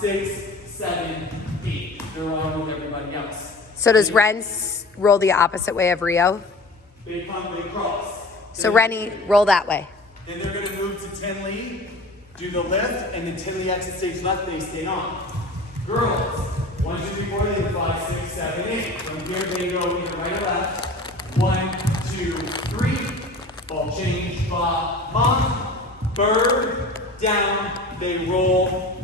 6, 7, 8. They're on with everybody else. So does Ren roll the opposite way of Rio? They come, they cross. So Rennie, roll that way. Then they're gonna move to 10 lead, do the lift, and then 10 lead exit stage left, they stay on. Girls, 1, 2, 3, 4, they 5, 6, 7, 8. From here they go either right or left. 1, 2, 3. Ball change, ba, ba. Bird, down, they roll.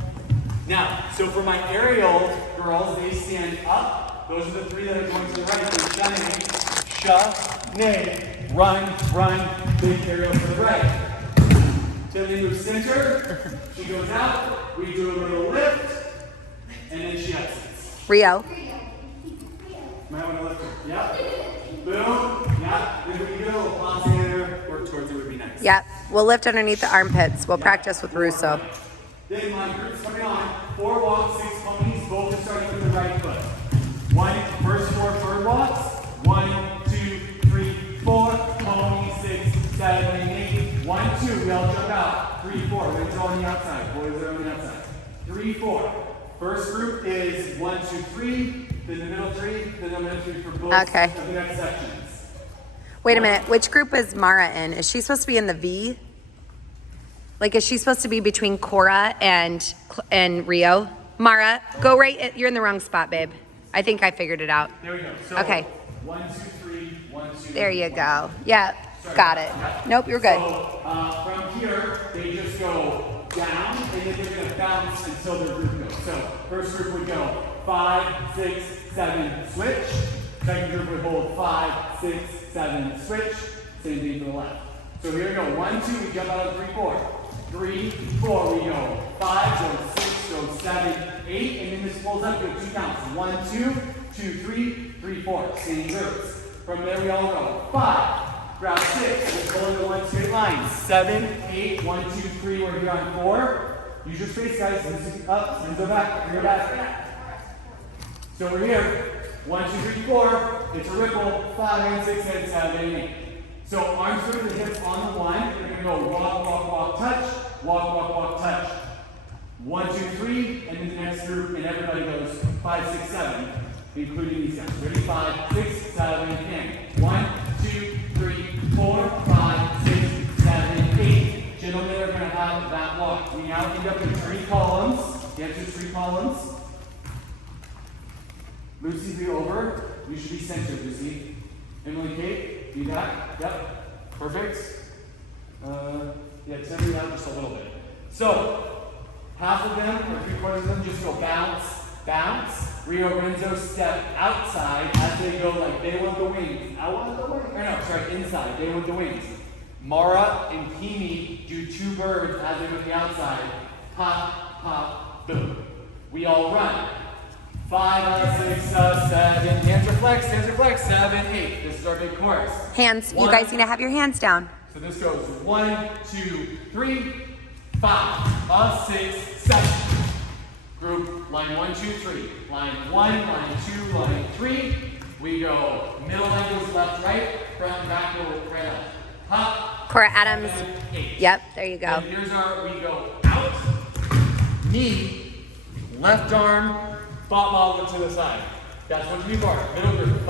Now, so for my aerial girls, they stand up. Those are the 3 that are going to the right. So shane, nay, run, big aerial to the right. Till they move center, she goes out, we do a little lift, and then she exits. Rio. Might want to lift her. Yep. Boom. Yep. Then we go. Pause in there. Work towards it would be nice. Yep. We'll lift underneath the armpits. We'll practice with Russo. Then my group's coming on. 4 walks, 6 ponies. Both are starting with the right foot. 1, first 4 bird walks. 1, 2, 3, 4. Pony, 6, 7, 8. 1, 2. We all jump out. 3, 4. Ladies are on the outside. Boys are on the outside. 3, 4. First group is 1, 2, 3. Then the middle 3. Then the middle 3 for both of the next sections. Wait a minute. Which group is Mara in? Is she supposed to be in the V? Like, is she supposed to be between Cora and Rio? Mara, go right. You're in the wrong spot, babe. I think I figured it out. There we go. So okay. 1, 2, 3. 1, 2. There you 1, go. Yeah. Sorry. Got it. Nope, you're good. So from here, they just go down, and then they're going to bounce until their group goes. So first group would go 5, 6, 7, switch. Second group would hold 5, 6, 7, switch. Same thing to the left. So here we go. 1, 2, we jump out of 3, 4. 3, 4, we go 5, go 6, go 7, 8, and then this pulls up, go 2 counts. 1, 2, 2, 3, 3, 4. Same groups. From there we all go 5. Grab 6, we'll pull into 1 straight line. 7, 8, 1, 2, 3, we're here on 4. Use your space, guys. This up, and go back, and go back. So we're here. 1, 2, 3, 4. It's a ripple. 5, and 6, and 7, 8. So arms go to the hips on the 1. We're going to go walk, walk, walk, touch. Walk, walk, walk, touch. 1, 2, 3, and then the next group, and everybody goes 5, 6, 7, including these guys. Ready? 5, 6, 7, and 1, 2, 3, 4, 5, 6, 7, 8. Gentlemen are going to have that walk. We now end up in 3 columns. Get to 3 columns. Lucy, be over. You should be centered, Lucy. Emily, Kate, do that. Yep. Perfect. Yeah, center it out just a little bit. So, half of them, or 3/4 of them, just go bounce, bounce. Rio Renzo step outside as they go like they want the wings. I want the wings. Or no, sorry, inside. They want the wings. Mara and Kimi do 2 birds as they go to the outside. Pop, pop, boom. We all run. 5, 6, 7. Hands are flexed, 7, 8. This is our big chorus. Hands. You guys need to have your hands down. So this goes 1, 2, 3, 5, up, 6, 7. Group line 1, 2, 3. Line 1, line 2, line 3. We go middle line goes left, right, front and back go right up. Hop. Cora Adams. 7, 8. Yep, there you go. And here's our, we go out, knee, left arm, bot wobble to the side. That's what we bar. Middle group.